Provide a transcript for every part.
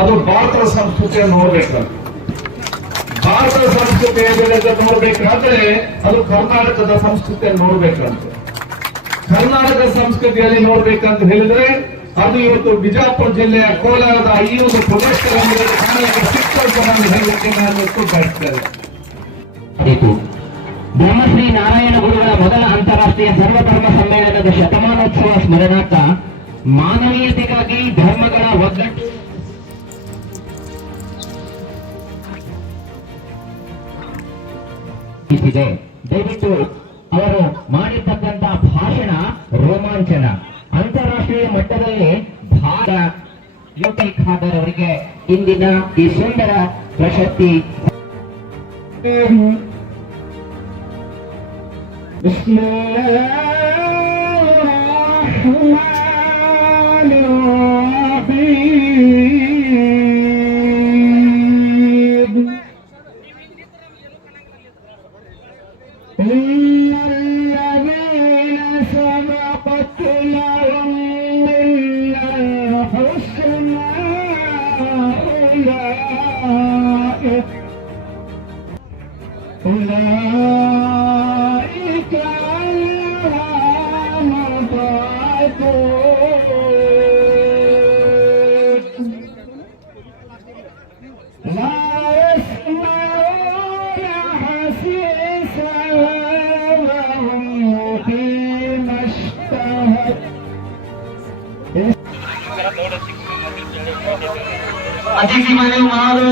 ಅದು ಭಾರತದ ಸಂಸ್ಕೃತಿಯನ್ನು ನೋಡ್ಬೇಕಂತ. ಭಾರತದ ಸಂಸ್ಕೃತಿ ನೋಡ್ಬೇಕಾದ್ರೆ ಅದು ಕರ್ನಾಟಕದ ಸಂಸ್ಕೃತಿಯನ್ನು ನೋಡ್ಬೇಕಂತ. ಕರ್ನಾಟಕ ಸಂಸ್ಕೃತಿಯಲ್ಲಿ ನೋಡ್ಬೇಕಂತ ಹೇಳಿದ್ರೆ ಅದು ಇವತ್ತು ಬಿಜಾಪುರ ಜಿಲ್ಲೆಯ ಕೋಲಾರದ ಈ ಒಂದು ಪ್ರದೇಶಗಳಲ್ಲಿ ಹೇಳಲಿಕ್ಕೆ ನಾನು ಬಯಸ್ತೇನೆ. ಬ್ರಹ್ಮಶ್ರೀ ನಾರಾಯಣ ಗುರುಗಳ ಮೊದಲ ಅಂತಾರಾಷ್ಟ್ರೀಯ ಸರ್ವಧರ್ಮ ಸಮ್ಮೇಳನದ ಶತಮಾನೋತ್ಸವ ಸ್ಮರಣಾರ್ಥ ಮಾನವೀಯತೆಗಾಗಿ ಧರ್ಮಗಳ ಒಗ್ಗಟ್ಟು ಇದೆ. ದಯವಿಟ್ಟು ಅವರು ಮಾಡಿರ್ತಕ್ಕಂಥ ಭಾಷಣ ರೋಮಾಂಚನ. ಅಂತಾರಾಷ್ಟ್ರೀಯ ಮಟ್ಟದಲ್ಲಿ ಖಾದರ್ ಅವರಿಗೆ ಇಂದಿನ ಈ ಸುಂದರ ಪ್ರಶಸ್ತಿ. ಅತಿಥಿ ಮನೆ ಮಾಡುವ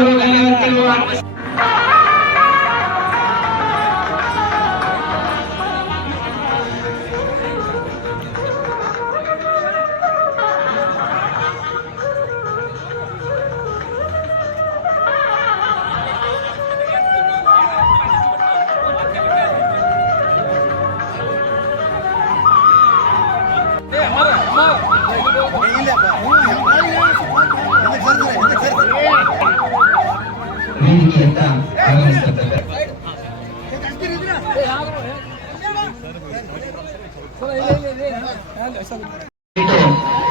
ವೇದಿಕೆಯತ್ತ ಆಗಮಿಸುತ್ತದೆ.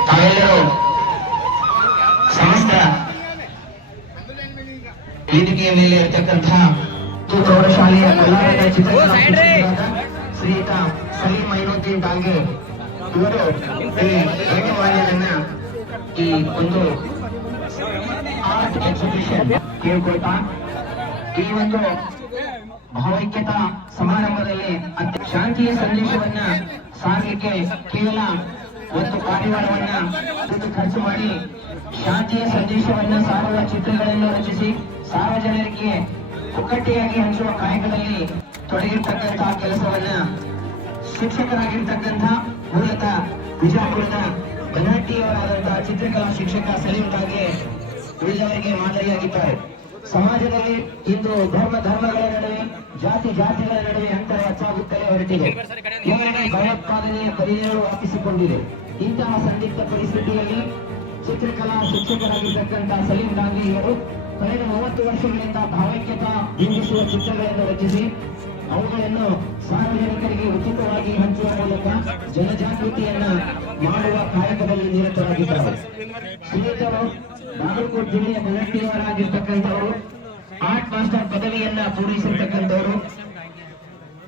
ತಾವೆಲ್ಲರೂ ಸಮಸ್ತ ವೇದಿಕೆಯ ಮೇಲೆ ಇರತಕ್ಕಂತಹ ಪ್ರೌಢಶಾಲೆಯ ಕಲಾವಿದ ಚಿತ್ರಕಲಾ ಶ್ರೀಯುತ ಸಲೀಂ ಮೈನುದ್ದೀನ್ ಟಾಂಗೆ ಇವರು ಈ ಗಣ್ಯಮಾನ್ಯರನ್ನ ಈ ಒಂದು ಆರ್ಟ್ ಎಕ್ಸಿಬಿಷನ್ ಕೇಳ್ಕೊಳ್ತಾ ಈ ಒಂದು ಭಾವೈಕ್ಯತಾ ಸಮಾರಂಭದಲ್ಲಿ ಶಾಂತಿಯ ಸಂದೇಶವನ್ನ ಸಾರಲಿಕ್ಕೆ ಕೇವಲ ಒಂದು ಪಾರಿವಾಳವನ್ನ ಖರ್ಚು ಮಾಡಿ ಶಾಂತಿಯ ಸಂದೇಶವನ್ನ ಸಾರುವ ಚಿತ್ರಗಳನ್ನು ರಚಿಸಿ ಸಾರ್ವಜನಿಕರಿಗೆ ಒಗ್ಗಟ್ಟಿಯಾಗಿ ಹಂಚುವ ಕಾಯಕದಲ್ಲಿ ತೊಡಗಿರ್ತಕ್ಕಂತಹ ಕೆಲಸವನ್ನ ಶಿಕ್ಷಕರಾಗಿರ್ತಕ್ಕಂಥ ಮೂಲತಃ ಬಿಜಾಪುರದ ಬನಹಟ್ಟಿಯವರಾದಂತಹ ಚಿತ್ರಕಲಾ ಶಿಕ್ಷಕ ಸಲೀಂ ಟಾಂಗೆ ಉಳಿದವರಿಗೆ ಮಾದರಿಯಾಗಿದ್ದಾರೆ. ಸಮಾಜದಲ್ಲಿ ಇಂದು ಧರ್ಮಗಳ ನಡುವೆ ಜಾತಿಗಳ ನಡುವೆ ಅಂತರ ಹೆಚ್ಚಾಗುತ್ತಲೇ ಹೊರಟಿದೆ. ಇವರಿಗೆ ಭಯೋತ್ಪಾದನೆಯ ಪರಿಣಾಮ ವ್ಯಾಪಿಸಿಕೊಂಡಿದೆ. ಇಂತಹ ಸಂದಿಗ್ಧ ಪರಿಸ್ಥಿತಿಯಲ್ಲಿ ಚಿತ್ರಕಲಾ ಶಿಕ್ಷಕರಾಗಿರ್ತಕ್ಕಂತಹ ಸಲೀಂ ಟಾಂಗೆ ಇವರು ಕಳೆದ 30 ವರ್ಷಗಳಿಂದ ಭಾವೈಕ್ಯತಾ ಬಿಂಬಿಸುವ ಚಿತ್ರಗಳನ್ನು ರಚಿಸಿ ಅವುಗಳನ್ನು ಸಾರ್ವಜನಿಕರಿಗೆ ಉಚಿತವಾಗಿ ಹಂಚುವ ಮೂಲಕ ಜನಜಾಗೃತಿಯನ್ನ ಮಾಡುವ ಕಾಯಕದಲ್ಲಿ ನಿರತರಾಗಿದ್ದಾರೆ. ಶ್ರೀಯುತರು ಬಾಗಲಕೋಟೆ ಜಿಲ್ಲೆಯ ಬನಹಟ್ಟಿಯವರಾಗಿರ್ತಕ್ಕಂಥವರು ಆರ್ಟ್ ಮಾಸ್ಟರ್ ಪದವಿಯನ್ನ ಪೂರೈಸಿರ್ತಕ್ಕಂಥವರು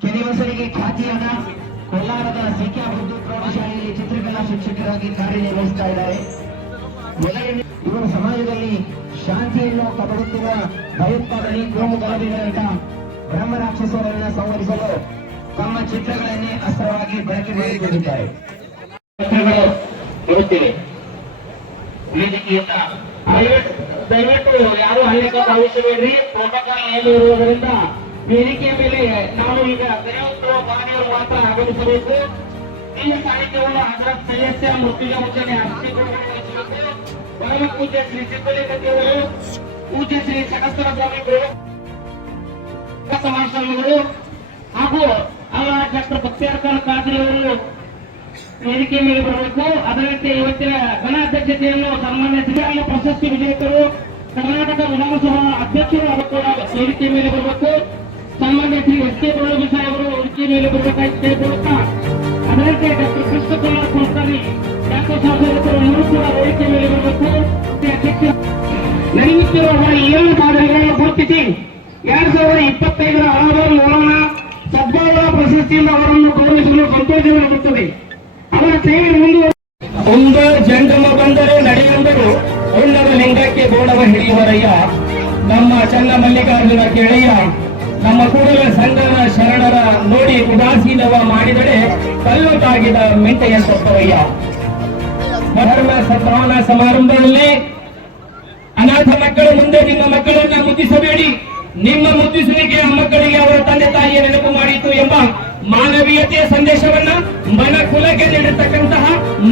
ಕೆಲವಸರಿಗೆ ಖ್ಯಾತಿಯಾದ ಕೋಲಾರದ ಸಿಕೆ ಅಭಿವೃದ್ಧಿ ಪ್ರೌಢಶಾಲೆಯಲ್ಲಿ ಚಿತ್ರಕಲಾ ಶಿಕ್ಷಕರಾಗಿ ಕಾರ್ಯನಿರ್ವಹಿಸ್ತಾ ಇದ್ದಾರೆ. ಇವರು ಸಮಾಜದಲ್ಲಿ ಶಾಂತಿಯನ್ನು ಕಬಡುತ್ತಿರುವ ಭಯೋತ್ಪಾದನೆ ಕೋಮು ಗಲಭೆಗಳಂತ ಬ್ರಹ್ಮ ರಾಕ್ಷಸರನ್ನ ಸಂಹರಿಸಲು ತಮ್ಮ ಚಿತ್ರಗಳನ್ನೇ ಅಸ್ತ್ರವಾಗಿ ಬಳಕೆ ಮಾಡಿಕೊಂಡಿದ್ದಾರೆ. ಬರುತ್ತಿವೆ ವೇದಿಕೆಯಿಂದ ದಯವಿಟ್ಟು ಯಾರು ಹಳ್ಳಿಕಾಲ ಅವಶ್ಯವೇನ್ರಿ, ಪ್ರೋಟೋಕಾಲ್ ಏನು ಇರುವುದರಿಂದ ವೇದಿಕೆಯ ಮೇಲೆ ನಾವು ಈಗ ದಯವಿಟ್ಟು ಮಾನ್ಯರು ಮಾತ್ರ ಆಗಮಿಸಬೇಕು. ಈ ಸಾಹಿತ್ಯವನ್ನು ಅದರ ಸದಸ್ಯ ಮುತ್ತಿಗೆ ಮುಂಚೆನೆ ಹಂಚಿಕೊಳ್ಳಬೇಕು. ಪರಮ ಪೂಜ್ಯ ಶ್ರೀ ಸಿದ್ದಲಿಂಗದೇವರು, ಪೂಜ್ಯ ಶ್ರೀ ಸಹಸ್ರ ಸ್ವಾಮಿಗಳು, ಸಮಾಜಗಳು ಹಾಗೂ ಅವರ ಡಾಕ್ಟರ್ ಬಕ್ತಿಯಾರ್ ಖಾನ್ ಖಾದ್ರಿ ಅವರು ವೇದಿಕೆ ಮೇಲೆ ಬರಬೇಕು. ಅದರಂತೆ ಇವತ್ತಿನ ಘನ ಅಧ್ಯಕ್ಷತೆಯನ್ನು ಸನ್ಮಾನ್ಯ ಶ್ರೀರಾಮ ಪ್ರಶಸ್ತಿ ವಿಜೇತರು ಕರ್ನಾಟಕ ವಿಧಾನಸಭಾ ಅಧ್ಯಕ್ಷರು ಅವರು ಕೂಡ ವೇದಿಕೆ ಮೇಲೆ ಬರಬೇಕು. ಸನ್ಮಾನ್ಯ ಶ್ರೀ ಎಸ್ ಕೆ ಬಳ್ಳಾರಿ ಸಾಹೇಬರು ವೇದಿಕೆ ಮೇಲೆ ಬರಬೇಕಾಗಿ ಕೇಳಿಕೊಳ್ಳುತ್ತಾ ಅದರಂತೆ ಡಾಕ್ಟರ್ ಕೃಷ್ಣಕುಮಾರ್ ಕುಲಕರ್ಣಿ ಡಾಕ್ಟರ್ ಶಾಸಕರು ಇವರು ಕೂಡ ವೇದಿಕೆ ಮೇಲೆ ಬರಬೇಕು. ಅಧ್ಯಕ್ಷ ನಡೆಯುತ್ತಿರುವ ಈ ಏಳು ಮಾದರಿಗಳನ್ನು ಗುರುತಿಸಿ 2025ರ ಹಲವಾರು ಮೌಲಾನಾ ಸದ್ಭಾವನಾ ಪ್ರಶಸ್ತಿಯಿಂದ ಅವರನ್ನು ಗೌರವಿಸಲು ಸಂತೋಷವಾಗುತ್ತದೆ. ಅವರ ಸೇವೆ ಒಂದು ಜಂಗಮ ಬಂದರೆ ನಡೆಯುವರು ಉನ್ನತ ಲಿಂಗಕ್ಕೆ ಬೋಣವ ಹಿಡಿಯುವರಯ್ಯ. ನಮ್ಮ ಚನ್ನ ಮಲ್ಲಿಕಾರ್ಜುನ ಕೆಳೆಯ ನಮ್ಮ ಕೂಡಲ ಸಂಗನ ಶರಣರ ನೋಡಿ ಉದಾಸೀನವ ಮಾಡಿದರೆ ಕಲ್ಲು ತಾಗಿದ ಮಿಂಟೆಯಂತಪ್ಪವಯ್ಯ. ಧರ್ಮ ಸದ್ಭಾವನಾ ಸಮಾರಂಭದಲ್ಲಿ ಅನಾಥ ಮಕ್ಕಳ ಮುಂದೆ ನಿಮ್ಮ ಮಕ್ಕಳನ್ನ ಮುದ್ದಿಸಬೇಡಿ, ನಿಮ್ಮ ಮುದ್ದಿಸುವಿಕೆ ಮಕ್ಕಳಿಗೆ ಅವರ ತಂದೆ ತಾಯಿಯ ನೆನಪು ಮಾಡಿತು ಎಂಬ ಮಾನವೀಯತೆಯ ಸಂದೇಶವನ್ನ ಮನಕುಲಕ್ಕೆ ನೀಡಿರ್ತಕ್ಕಂತಹ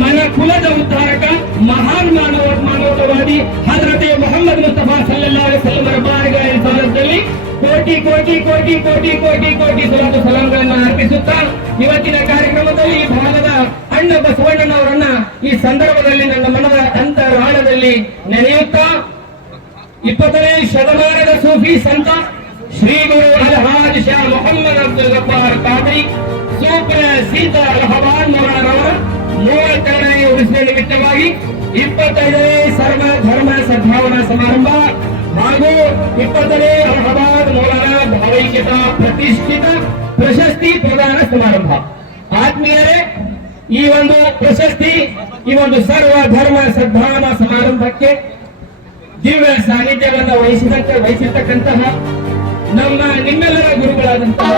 ಮನಕುಲದ ಉದ್ಧಾರಕ ಮಹಾನ್ ಮಾನವತಾವಾದಿ ಹಜರತೆ ಮೊಹಮ್ಮದ್ ಮುಸ್ತಫಾ ಸಲ್ಲಲ್ಲಾಹು ಅಲೈಹಿ ವಸಲ್ಲಮರ ಬಾರಿಗಾಯ ಸಂದರ್ಭದಲ್ಲಿ ಕೋಟಿ ಕೋಟಿ ಕೋಟಿ ಕೋಟಿ ಕೋಟಿ ಕೋಟಿ ಸಲಾತು ಸಲಾಂಗಳನ್ನು ಅರ್ಪಿಸುತ್ತಾ ಇವತ್ತಿನ ಕಾರ್ಯಕ್ರಮದಲ್ಲಿ ಈ ಭಾಗದ ಅಣ್ಣ ಬಸವಣ್ಣನವರನ್ನ ಈ ಸಂದರ್ಭದಲ್ಲಿ ನನ್ನ ಮನದ ಅಂತರಾಳದಲ್ಲಿ ನೆನೆಯುತ್ತಾ 20ನೇ ಶತಮಾನದ ಸೂಫಿ ಸಂತ ಶ್ರೀ ಗುರು ಅಲ್ಹಾಜ್ ಶಾ ಮೊಹಮ್ಮದ್ ಅಬ್ದುಲ್ ಗಫಾರ್ ಕಾದ್ರಿ ಸೂಪರ್ ಸೀತಾ ರಹಮಾನ್ ಮೌಲಾನರವರ 32ನೇ ಉರುಸಿನ ನಿಮಿತ್ತವಾಗಿ 25ನೇ ಸರ್ವ ಧರ್ಮ ಸದ್ಭಾವನಾ ಸಮಾರಂಭ ಹಾಗೂ 20ನೇ ಅಲಹಾಬಾದ್ ಮೌಲಾನಾ ಭಾವೈಕ್ಯತಾ ಪ್ರತಿಷ್ಠಿತ ಪ್ರಶಸ್ತಿ ಪ್ರದಾನ ಸಮಾರಂಭ. ಆತ್ಮೀಯರೇ, ಈ ಒಂದು ಪ್ರಶಸ್ತಿ, ಈ ಒಂದು ಸರ್ವ ಧರ್ಮ ಸದ್ಭಾವನಾ ಸಮಾರಂಭಕ್ಕೆ ದಿವ್ಯ ಸಾನ್ನಿಧ್ಯವನ್ನು ವಹಿಸಿರ್ತಕ್ಕಂತಹ ನಮ್ಮ ನಿಮ್ಮೆಲ್ಲರ ಗುರುಗಳಾದಂತಹ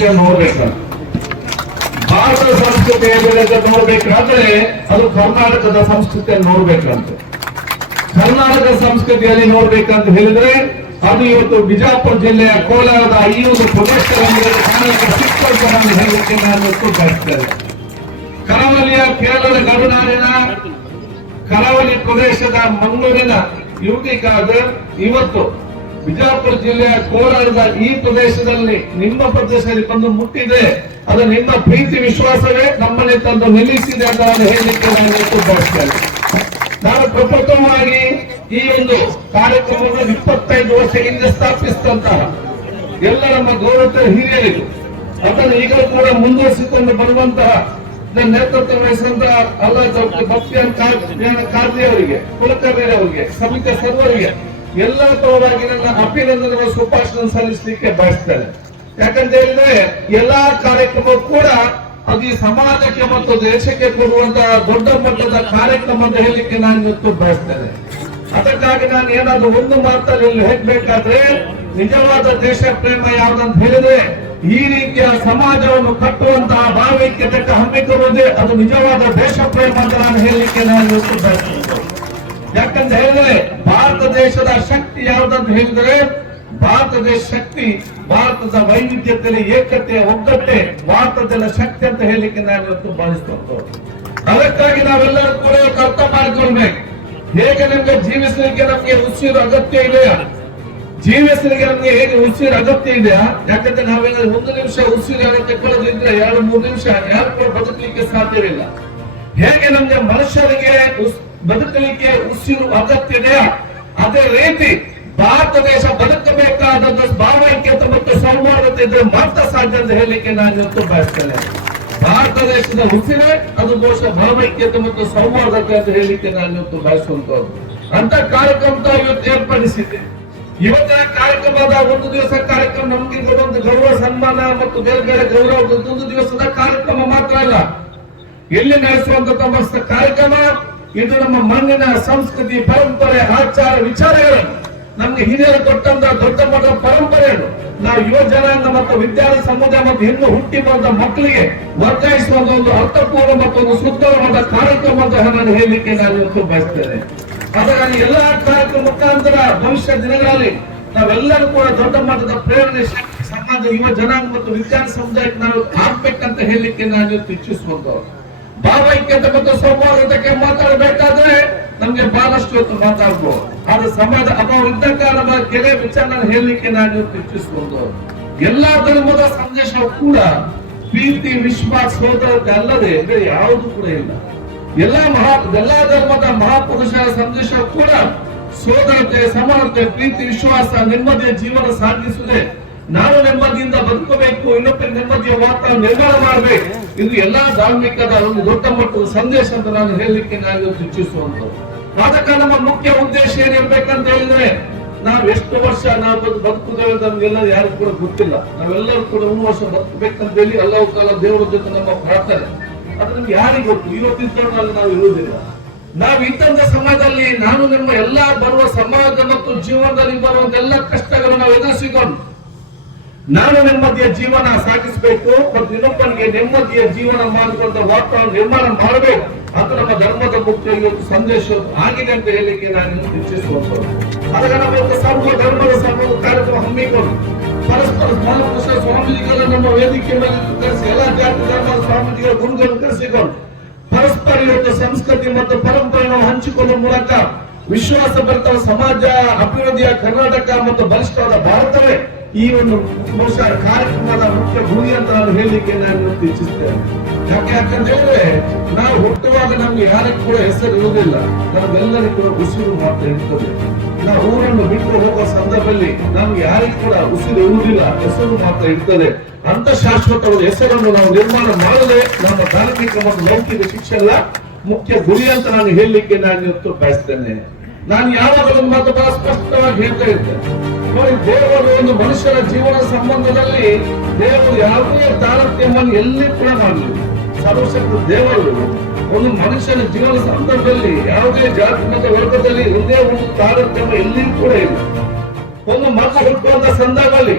ಸಂಸ್ಕೃತಿಯನ್ನು ನೋಡ್ಬೇಕಂತ. ಭಾರತದ ಸಂಸ್ಕೃತಿ ಏನಿದೆ ನೋಡ್ಬೇಕಾದ್ರೆ ಅದು ಕರ್ನಾಟಕದ ಸಂಸ್ಕೃತಿಯನ್ನು ನೋಡ್ಬೇಕಂತ. ಕರ್ನಾಟಕ ಸಂಸ್ಕೃತಿಯಲ್ಲಿ ನೋಡ್ಬೇಕಂತ ಹೇಳಿದ್ರೆ ಅದು ಇವತ್ತು ಬಿಜಾಪುರ ಜಿಲ್ಲೆಯ ಕೋಲಾರದ ಈ ಒಂದು ಪ್ರದೇಶದಲ್ಲಿ ಹೇಳಲಿಕ್ಕೆ ನಾನು ಬಯಸ್ತೇನೆ. ಕರಾವಳಿಯ ಕೇರಳದ ಗಡುನಾಡಿನ ಕರಾವಳಿ ಪ್ರದೇಶದ ಮಂಗಳೂರಿನ ಯುವತಿಗಾದ ಇವತ್ತು ಬಿಜಾಪುರ ಜಿಲ್ಲೆಯ ಕೋಲಾರದ ಈ ಪ್ರದೇಶದಲ್ಲಿ ನಿಮ್ಮ ಪ್ರದೇಶದಲ್ಲಿ ಬಂದು ಮುಟ್ಟಿದೆ. ಅದು ನಿಮ್ಮ ಪ್ರೀತಿ ವಿಶ್ವಾಸವೇ ನಮ್ಮಲ್ಲಿ ತಂದು ನಿಲ್ಲಿಸಿದೆ ಅಂತ ನಾನು ಹೇಳಲಿಕ್ಕೆ ನಾನು ಬಯಸ್ತೇನೆ. ನಾನು ಪ್ರಪ್ರಥಮವಾಗಿ ಈ ಒಂದು ಕಾರ್ಯಕ್ರಮವನ್ನು 25 ವರ್ಷ ಹಿಂದೆ ಸ್ಥಾಪಿಸಿದಂತಹ ಎಲ್ಲ ನಮ್ಮ ಗೌರವ ಹಿರಿಯರಿಗೂ ಅದನ್ನು ಈಗಲೂ ಕೂಡ ಮುಂದುವರಿಸಿಕೊಂಡು ಬರುವಂತಹ ನೇತೃತ್ವ ವಹಿಸಿದಂತಹ ಭಕ್ತಿಯನ್ ಕಾರ್ತಿ ಅವರಿಗೆ, ಕುಲಕರ್ಣಿ ಅವರಿಗೆ, ಸಮಿತಿಯ ಸರ್ವರಿಗೆ ಎಲ್ಲರ ಪರವಾಗಿ ನನ್ನ ಅಭಿನಂದನೆ ಶುಭಾಶಯ ಸಲ್ಲಿಸಲಿಕ್ಕೆ ಬಯಸ್ತೇನೆ. ಯಾಕಂತ ಹೇಳಿದ್ರೆ ಎಲ್ಲಾ ಕಾರ್ಯಕ್ರಮ ಕೂಡ ಅದು ಈ ಸಮಾಜಕ್ಕೆ ಮತ್ತು ದೇಶಕ್ಕೆ ಕೊಡುವಂತಹ ದೊಡ್ಡ ಮಟ್ಟದ ಕಾರ್ಯಕ್ರಮ ಅಂತ ಹೇಳಲಿಕ್ಕೆ ನಾನು ಇವತ್ತು ಬಯಸ್ತೇನೆ. ಅದಕ್ಕಾಗಿ ನಾನು ಏನಾದ್ರು ಒಂದು ಮಾತಲ್ಲಿ ಹೇಳಬೇಕಾದ್ರೆ ನಿಜವಾದ ದೇಶ ಪ್ರೇಮ ಯಾವ್ದಂತ ಹೇಳಿದ್ರೆ ಈ ರೀತಿಯ ಸಮಾಜವನ್ನು ಕಟ್ಟುವಂತಹ ಭಾವೈಕ್ಯತೆ ಹಮ್ಮಿಕೊಳ್ಳುವುದೇ ಅದು ನಿಜವಾದ ದೇಶ ಪ್ರೇಮ ಅಂತ ನಾನು ಹೇಳಲಿಕ್ಕೆ ನಾನು ಇವತ್ತು ಬಯಸ್ತೇನೆ. ಯಾಕಂತ ಹೇಳಿದ್ರೆ ಭಾರತ ದೇಶದ ಶಕ್ತಿ ಯಾವ್ದಂತ ಹೇಳಿದ್ರೆ ಭಾರತ ದೇಶ ಶಕ್ತಿ ಭಾರತದ ವೈವಿಧ್ಯತೆಯಲ್ಲಿ ಏಕತೆ ಒಗ್ಗಟ್ಟೆ ಭಾರತದ ಶಕ್ತಿ ಅಂತ ಹೇಳಲಿಕ್ಕೆ ನಾನು ಇವತ್ತು ಭಾವಿಸ್ತೇನೆ. ಅದಕ್ಕಾಗಿ ನಾವೆಲ್ಲರೂ ಕೂಡ ಅರ್ಥ ಮಾಡಿಕೊಳ್ಬೇಕು. ಹೇಗೆ ನಮ್ಗೆ ಜೀವಿಸಲಿಕ್ಕೆ ನಮ್ಗೆ ಉಸಿರು ಅಗತ್ಯ ಇದೆಯಾ, ಜೀವಿಸಲಿಕ್ಕೆ ನಮ್ಗೆ ಹೇಗೆ ಉಸಿರು ಅಗತ್ಯ ಇದೆಯಾ? ಯಾಕಂದ್ರೆ ನಾವೇನಾದ್ರೂ 1 ನಿಮಿಷ ಉಸಿರು ಅಗತ್ಯ ಕೊಡೋದಿದ್ರೆ 2-3 ನಿಮಿಷ ಯಾರು ಕೂಡ ಬದುಕಲಿಕ್ಕೆ ಸಾಧ್ಯವಿಲ್ಲ. ಹೇಗೆ ನಮ್ಗೆ ಮನುಷ್ಯರಿಗೆ ಬದುಕಲಿಕ್ಕೆ ಉಸಿರು ಅಗತ್ಯ ಇದೆಯಾ, ಅದೇ ರೀತಿ ಭಾರತ ದೇಶ ಬದುಕಬೇಕಾದದ್ದು ಭಾವೈಕ್ಯತೆ ಮತ್ತು ಸೌಹಾರ್ದತೆ ಇದ್ರೆ ಮಾತ್ರ ಸಾಧ್ಯ ಅಂತ ಹೇಳಲಿಕ್ಕೆ ನಾನು ಇವತ್ತು ಬಯಸ್ತೇನೆ. ಭಾರತ ದೇಶದ ಉಸಿರೇ ಅದು ಬಹುಶಃ ಭಾವೈಕ್ಯತೆ ಮತ್ತು ಸೌಹಾರ್ದತೆ ಅಂತ ಹೇಳಲಿಕ್ಕೆ ನಾನು ಇವತ್ತು ಬಯಸುವಂತದ್ದು. ಅಂತ ಕಾರ್ಯಕ್ರಮ ಇವತ್ತು ಏರ್ಪಡಿಸಿದೆ. ಇವತ್ತಿನ ಕಾರ್ಯಕ್ರಮದ ಒಂದು ದಿವಸ ಕಾರ್ಯಕ್ರಮ ನಮ್ಗೆ ಒಂದು ಗೌರವ ಸನ್ಮಾನ ಮತ್ತು ಬೇರೆ ಬೇರೆ ಗೌರವ ಒಂದು ದಿವಸದ ಕಾರ್ಯಕ್ರಮ ಮಾತ್ರ ಅಲ್ಲ, ಇಲ್ಲಿ ನಡೆಸುವಂತ ಕಾರ್ಯಕ್ರಮ ಇದು ನಮ್ಮ ಮಣ್ಣಿನ ಸಂಸ್ಕೃತಿ ಪರಂಪರೆ ಆಚಾರ ವಿಚಾರಗಳನ್ನು ನಮ್ಗೆ ಹಿರಿಯರು ಕೊಟ್ಟಂತಹ ದೊಡ್ಡ ಮಟ್ಟದ ಪರಂಪರೆಯನ್ನು ನಾವು ಯುವ ಜನಾಂಗ ಮತ್ತು ವಿದ್ಯಾರ್ಥಿ ಸಮುದಾಯ ಮತ್ತು ಇನ್ನು ಹುಟ್ಟಿ ಬಂದ ಮಕ್ಕಳಿಗೆ ವರ್ಗಾಯಿಸುವಂತ ಒಂದು ಅರ್ಥಪೂರ್ಣ ಮತ್ತು ಒಂದು ಸುಂದರವಾದ ಕಾರ್ಯಕ್ರಮ ಅಂತ ನಾನು ಹೇಳಲಿಕ್ಕೆ ನಾನು ಇವತ್ತು ಬಯಸ್ತೇನೆ. ಹಾಗಾಗಿ ಎಲ್ಲಾ ಕಾರ್ಯಕ್ರಮ ಮುಖಾಂತರ ಭವಿಷ್ಯ ದಿನಗಳಲ್ಲಿ ನಾವೆಲ್ಲರೂ ಕೂಡ ದೊಡ್ಡ ಮಟ್ಟದ ಪ್ರೇರಣೆ ಶಕ್ತಿ ಸಮಾಜ ಯುವ ಜನಾಂಗ ಮತ್ತು ವಿದ್ಯಾರ್ಥಿ ಸಮುದಾಯಕ್ಕೆ ನಾವು ಆಗ್ಬೇಕಂತ ಹೇಳಲಿಕ್ಕೆ ನಾನು ಇವತ್ತು ಇಚ್ಛಿಸುವಂತವ್ರು. ಭಾವೈಕ್ಯತೆ ಮತ್ತು ಸೌಹಾರ್ದತೆಗೆ ಮಾತಾಡಬೇಕಾದ್ರೆ ನಮ್ಗೆ ಬಹಳಷ್ಟು ಇವತ್ತು ಮಾತಾಡ್ಬೋದು. ಆದ್ರೆ ಸಮಯದ ಅಭಾವ ಇದ್ದ ಕಾರಣ ಕೆಲವು ವಿಚಾರ ಹೇಳಲಿಕ್ಕೆ ನಾನು ಇವತ್ತು ಇಚ್ಛಿಸುವುದು. ಎಲ್ಲಾ ಧರ್ಮದ ಸಂದೇಶ ಕೂಡ ಪ್ರೀತಿ ವಿಶ್ವಾಸ ಸೋದರತೆ ಅಲ್ಲದೆ ಬೇರೆ ಯಾವುದು ಕೂಡ ಇಲ್ಲ. ಎಲ್ಲಾ ಧರ್ಮದ ಮಹಾಪುರುಷರ ಸಂದೇಶ ಕೂಡ ಸೋದರತೆ, ಸಮಾನತೆ, ಪ್ರೀತಿ ವಿಶ್ವಾಸ, ನೆಮ್ಮದಿಯ ಜೀವನ ಸಾಗಿಸುವುದೇ. ನಾವು ನೆಮ್ಮದಿಯಿಂದ ಬದುಕಬೇಕು, ಇನ್ನೊಬ್ಬರ ನೆಮ್ಮದಿಯ ವಾತಾವರಣ ನಿರ್ಮಾಣ ಮಾಡಬೇಕು. ಇದು ಎಲ್ಲಾ ಧಾರ್ಮಿಕದ ಒಂದು ದೊಡ್ಡ ಮಟ್ಟದ ಸಂದೇಶ ಅಂತ ನಾನು ಹೇಳಲಿಕ್ಕೆ ನಾನು ಇವತ್ತು ಇಚ್ಛಿಸುವಂತದ್ದು. ಅದಕ್ಕೆ ನಮ್ಮ ಮುಖ್ಯ ಉದ್ದೇಶ ಏನಿರ್ಬೇಕಂತ ಹೇಳಿದ್ರೆ ನಾವು ಎಷ್ಟು ವರ್ಷ ನಾವು ಬದುಕುತ್ತೇವೆ ನಮ್ಗೆಲ್ಲ ಯಾರು ಕೂಡ ಗೊತ್ತಿಲ್ಲ. ನಾವೆಲ್ಲರೂ ಕೂಡ 100 ವರ್ಷ ಬದುಕಬೇಕಂತ ಹೇಳಿ ಎಲ್ಲವೂ ಕಾಲ ದೇವರ ಜೊತೆ ನಮ್ಮ ಪ್ರಾರ್ಥನೆ. ಅದು ನಮ್ಗೆ ಯಾರಿಗೆ ಗೊತ್ತು? ಇವತ್ತಿದ್ದಲ್ಲಿ ನಾವು ಇರುವುದಿಲ್ಲ. ನಾವು ಇಂತಹ ಸಮಯದಲ್ಲಿ ನಾನು ನಿಮ್ಮ ಎಲ್ಲಾ ಬರುವ ಸಮಾಜ ಮತ್ತು ಜೀವನದಲ್ಲಿ ಬರುವಂತ ಎಲ್ಲ ಕಷ್ಟಗಳನ್ನು ನಾವು ಎದುರಿಸಿಕೊಂಡು ನಾನು ನೆಮ್ಮದಿಯ ಜೀವನ ಸಾಗಿಸಬೇಕು ಮತ್ತು ಇನ್ನೊಬ್ಬನಿಗೆ ನೆಮ್ಮದಿಯ ಜೀವನ ಮಾಡಿಕೊಂಡ ವಾತಾವರಣ ನಿರ್ಮಾಣ ಮಾಡಬೇಕು. ಅದು ನಮ್ಮ ಧರ್ಮದ ಮುಖ್ಯ ಇವತ್ತು ಸಂದೇಶ ಆಗಿದೆ ಅಂತ ಹೇಳಿಕ್ಕೆ ನಾನು ಇಚ್ಛಿಸುವಂತದ್ದು. ಅದಕ್ಕೆ ನಾವು ಸರ್ವ ಧರ್ಮದ ಸರ್ವ ಕಾರ್ಯಕ್ರಮ ಹಮ್ಮಿಕೊಂಡು ಪರಸ್ಪರ ಮಹಾಪುರುಷ ಸ್ವಾಮೀಜಿಗಳ ನಮ್ಮ ವೇದಿಕೆ ಮೇಲೆ ಕರೆಸಿ ಎಲ್ಲ ಜಾತಿ ಧರ್ಮದ ಸ್ವಾಮೀಜಿಗಳ ಗುರುಗಳನ್ನು ಕರೆಸಿಕೊಂಡು ಪರಸ್ಪರ ಇವತ್ತು ಸಂಸ್ಕೃತಿ ಮತ್ತು ಪರಂಪರೆಯನ್ನು ಹಂಚಿಕೊಳ್ಳುವ ಮೂಲಕ ವಿಶ್ವಾಸ ಭರಿತ ಸಮಾಜ ಅಭಿವೃದ್ಧಿಯ ಕರ್ನಾಟಕ ಮತ್ತು ಬಲಿಷ್ಠವಾದ ಭಾರತವೇ ಈ ಒಂದು ಕಾರ್ಯಕ್ರಮದ ಮುಖ್ಯ ಗುರಿ ಅಂತ ನಾನು ಹೇಳಲಿಕ್ಕೆ ನಾನು ಇಚ್ಛಿಸ್ತೇನೆ. ಯಾಕಂತ ಹೇಳಿದ್ರೆ ನಾವು ಹುಟ್ಟುವಾಗ ನಮ್ಗೆ ಯಾರಿಗೂ ಕೂಡ ಹೆಸರು ಇರುವುದಿಲ್ಲ, ನಮ್ಗೆಲ್ಲರಿಗೂ ಕೂಡ ಉಸಿರು ಮಾತ್ರ ಇರ್ತದೆ. ನಾವು ಊರನ್ನು ಬಿಟ್ಟು ಹೋಗುವ ಸಂದರ್ಭದಲ್ಲಿ ನಮ್ಗೆ ಯಾರಿಗೂ ಕೂಡ ಉಸಿರು ಇರುವುದಿಲ್ಲ, ಹೆಸರು ಮಾತ್ರ ಇರ್ತದೆ. ಅಂತ ಶಾಶ್ವತವಾದ ಹೆಸರನ್ನು ನಾವು ನಿರ್ಮಾಣ ಮಾಡದೆ ನಮ್ಮ ಧಾರ್ಮಿಕ ಮತ್ತು ಲೌಕಿಕ ಶಿಕ್ಷಣ ಮುಖ್ಯ ಗುರಿ ಅಂತ ನಾನು ಹೇಳಲಿಕ್ಕೆ ನಾನು ಇವತ್ತು ಬಯಸ್ತೇನೆ. ನಾನು ಯಾವಾಗಲೂ ಮಾತು ಬಹಳ ಸ್ಪಷ್ಟವಾಗಿ ಹೇಳ್ತಾ ಇರ್ತೇನೆ. ನೋಡಿ, ದೇವರು ಒಂದು ಮನುಷ್ಯನ ಜೀವನ ಸಂಬಂಧದಲ್ಲಿ ದೇವರು ಯಾವುದೇ ತಾರತಮ್ಯವನ್ನು ಎಲ್ಲಿ ಕೂಡ ಮಾಡಲಿಲ್ಲ. ಸರ್ವಶಕ್ತ ದೇವರು ಒಂದು ಮನುಷ್ಯನ ಜೀವನ ಸಂದರ್ಭದಲ್ಲಿ ಯಾವುದೇ ಜಾತಿ ಮತ್ತು ವರ್ಗದಲ್ಲಿ ಒಂದೇ ಒಂದು ತಾರತಮ್ಯ ಎಲ್ಲಿಯೂ ಕೂಡ ಇಲ್ಲ. ಒಂದು ಮಕ್ಕಳು ಹುಟ್ಟುವಂತ ಸಂದರ್ಭದಲ್ಲಿ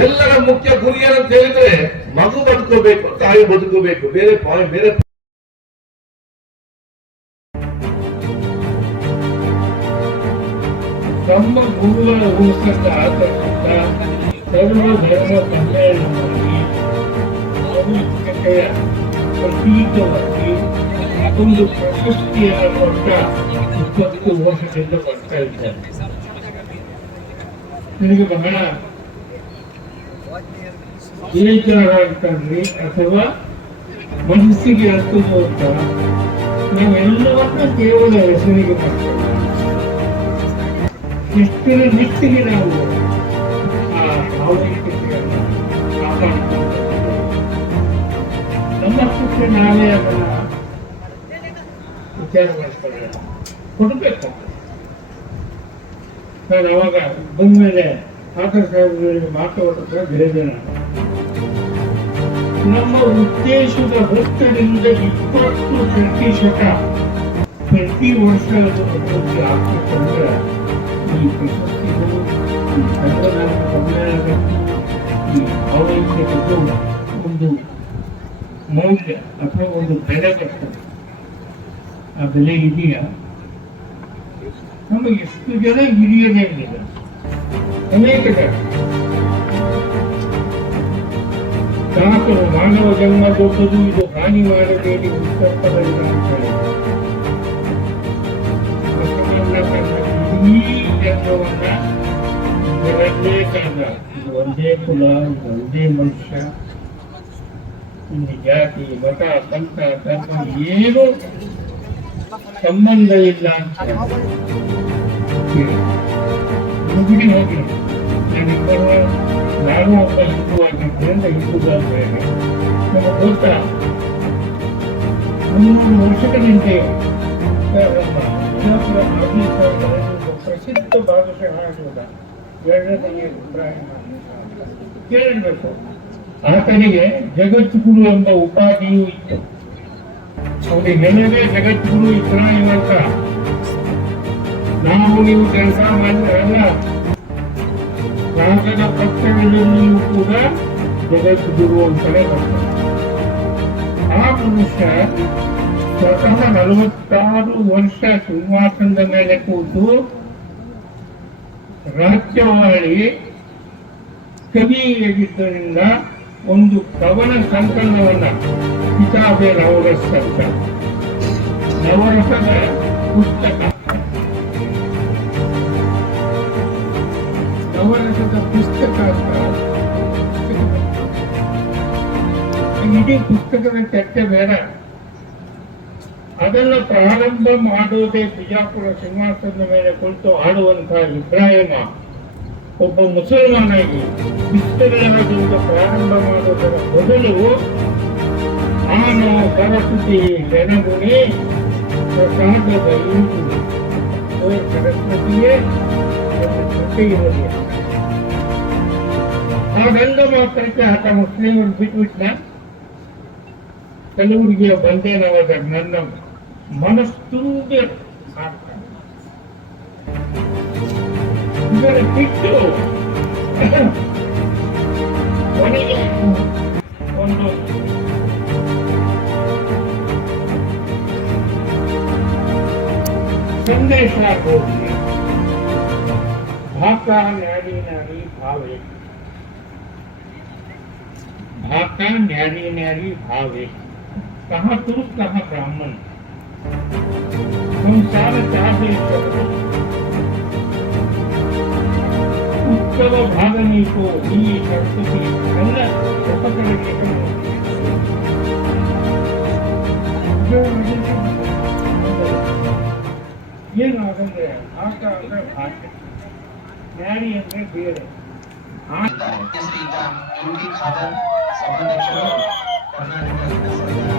ಎಲ್ಲರ ಮುಖ್ಯ ಗುರಿ ಏನಂತ ಹೇಳಿದ್ರೆ ಮಗು ಬದುಕೋಬೇಕು, ತಾಯಿ ಬದುಕೋಬೇಕು, ಬೇರೆ ಬೇರೆ ನಮ್ಮ ಗುರುಗಳ ಉಳಿಸದ ಆಚರಿಸುತ್ತಾ ಸರ್ವ ಧರ್ಮ ಸಮ್ಮೇಳನವಾಗಿ ಪವಿತ್ರತೆಯ ಪ್ರತೀಕವಾಗಿ ಅದೊಂದು ಪ್ರಶಸ್ತಿಯನ್ನು ಕೊಟ್ಟ 20 ವರ್ಷದಿಂದ ಬರ್ತಾ ಇದ್ದಾರೆ. ನನಗೆ ಬಹಳ ಬೇಜಾರಾಗ್ತದ್ರಿ ಅಥವಾ ಮನಸ್ಸಿಗೆ ಹತ್ತುವುದು ಅಂತ ನಾವೆಲ್ಲವನ್ನ ಕೇವಲ ಹೆಸರಿಗೆ ಮಾಡ್ತೇವೆ. ಎಷ್ಟರ ನಿಟ್ಟಿಗೆ ನಾವು ಆ ಭಾವೈಕ್ಯತೆಯನ್ನು ಕಾಪಾಡಿಕೊಂಡು ನಮ್ಮಷ್ಟಕ್ಕೆ ನಾವೇ ಅದನ್ನ ವಿಚಾರ ಮಾಡಿಕೊಳ್ಳೋಣ, ಕೊಡಬೇಕು. ನಾನು ಅವಾಗ ಬಂದ್ಮೇಲೆ ಆಕಾಶ ಸಾಹೇಬರಿಗೆ ಮಾತಾಡೋದ್ರ ಹೇಳಿದೆ ನಾನು, ನಮ್ಮ ಉದ್ದೇಶದ ಹೊತ್ತರಿಂದ 20% ಪ್ರತಿ ವರ್ಷ ಅದು ಅಭಿವೃದ್ಧಿ ಆಗ್ಬೇಕಂದ್ರೆ ಈ ಪ್ರಶಸ್ತಿಗಳು, ಈ ಸಂವಿಧಾನದ ಸಮ್ಮೇಳನಕ್ಕೂ, ಈ ಭಾವೈಕ್ಯತೆಗೂ ಒಂದು ಮೌಲ್ಯ ಅಥವಾ ಒಂದು ಬೆಲೆ ಬರ್ತದೆ. ಆ ಬೆಲೆ ಇದೆಯಾ? ನಮಗೆ ಎಷ್ಟು ಜನ ಹಿರಿಯದೇ ಇಲ್ಲ, ಅನೇಕ ಜನ ದಾಸರು ಮಾನವ ಜನ್ಮ ದೊಡ್ಡದು, ಇದು ಹಾನಿ ಮಾಡಬೇಡಿ ಉತ್ತಪ್ಪದಲ್ಲ ಅಂತ ಹೇಳಿ ಈ ಜನ್ಮವನ್ನ ಇದರಲ್ಲೇ ಕಾದ, ಇದು ಒಂದೇ ಕುಲ, ಒಂದೇ ಮನುಷ್ಯ, ಇಲ್ಲಿ ಜಾತಿ ಮತ ಪಂಥ ಧರ್ಮ ಏನೂ ಸಂಬಂಧ ಇಲ್ಲ ಅಂತ ಮುಗಿಡಿ ಹೋಗಿ ನಾನು ಒಬ್ಬ ಹಿಂದೂ ಆಗಿದ್ದರಿಂದ ಹಿಂದೂಗಾದ್ರೆ ನಮಗೆ ಗೊತ್ತಾ 300 ವರ್ಷದ ಹಿಂದೆ ಪ್ರಸಿದ್ಧ ಭಾಗಶಃ ಆಗುವುದ 2ನೇ ಇಬ್ರಾಹಿಂ ಕೇಳಬೇಕು. ಆತನಿಗೆ ಜಗದ್ಗುರು ಎಂಬ ಉಪಾಧಿಯೂ ಇತ್ತು. ಅವನಿಗೆ ನೆಲವೇ ಜಗದ್ಗುರು ಇಬ್ರಾಹಿಂ ಅಂತ. ನಾವು ನೀವು ಕೆಲಸ ಮಾಡಿದ್ರಲ್ಲ, ರಾಜನ ಪಕ್ಷಗಳಲ್ಲಿಯೂ ಕೂಡ ಜಗದ್ಗುರು ಅಂತಾನೆ ಬರ್ತಾರೆ. ಆ ಮನುಷ್ಯ ಸ್ವತಃ 46 ವರ್ಷ ಸಿಂಹಾಸನದ ಮೇಲೆ ಕೂತು ರಾಜ್ಯವಾಳಿ ಕವಿಯಾಗಿದ್ದರಿಂದ ಒಂದು ಕವನ ಸಂಕಲನವನ್ನ ಕಿತಾಬೆ ನವರಸ ಅಂತ, ನವರಸದ ಪುಸ್ತಕ, ನವರಸದ ಪುಸ್ತಕ ಅಂತ ಇಡೀ ಪುಸ್ತಕದ ಚರ್ಚೆ ಬೇಡ. ಅದನ್ನು ಪ್ರಾರಂಭ ಮಾಡೋದೇ ಬಿಜಾಪುರ ಸಿಂಹಾಸನದ ಮೇಲೆ ಕುಳಿತು ಆಡುವಂತಹ ಇಬ್ರಾಹಿಮ ಒಬ್ಬ ಮುಸಲ್ಮಾನಾಗಿ ಬಿಸ್ತರದಿಂದ ಪ್ರಾರಂಭ ಮಾಡೋದರ ಮೊದಲು ಆನು ಸರಸ್ವತಿ ಜನಗುಣಿ ಪ್ರಸಾದದ ಇಂದು ಸರಸ್ವತಿಯೇ ಜೊತೆ ಇರಲಿ. ಹಾಗಂದ ಮಾತ್ರಕ್ಕೆ ಆತ ಮುಸ್ಲಿಮರು ಬಿಟ್ಬಿಟ್ನ. ಕೆಲವರಿಗೆ ಬಂದೇನವಾದ ನನ್ನ ಮನಸ್ಸು ಆಗ್ತಾನೆ. ಇದರ ಬಿಟ್ಟು ಕೊನೆಗೆ ಒಂದು ಸಂದೇಶ ಹೋಗಿ ಭಾಷಾ ನ್ಯಾಡಿ ನಾಡಿ ಭಾವೆ, भाका न्यारी न्यारी भावे, कहाँ तुम कहाँ ब्राह्मण, संसार चाहे उत्सव भागनी को ही सरस्वती कन्न उपकरण ಏನಾಗಂದ್ರೆ ಆಟ ಅಂದ್ರೆ ಭಾಷೆ, ನ್ಯಾರಿ ಅಂದ್ರೆ ಬೇರೆ. ಶ್ರೀಯುತ ಯುಟಿ ಖಾದರ್ ಸಭಾಧ್ಯಕ್ಷರು, ಕರ್ನಾಟಕ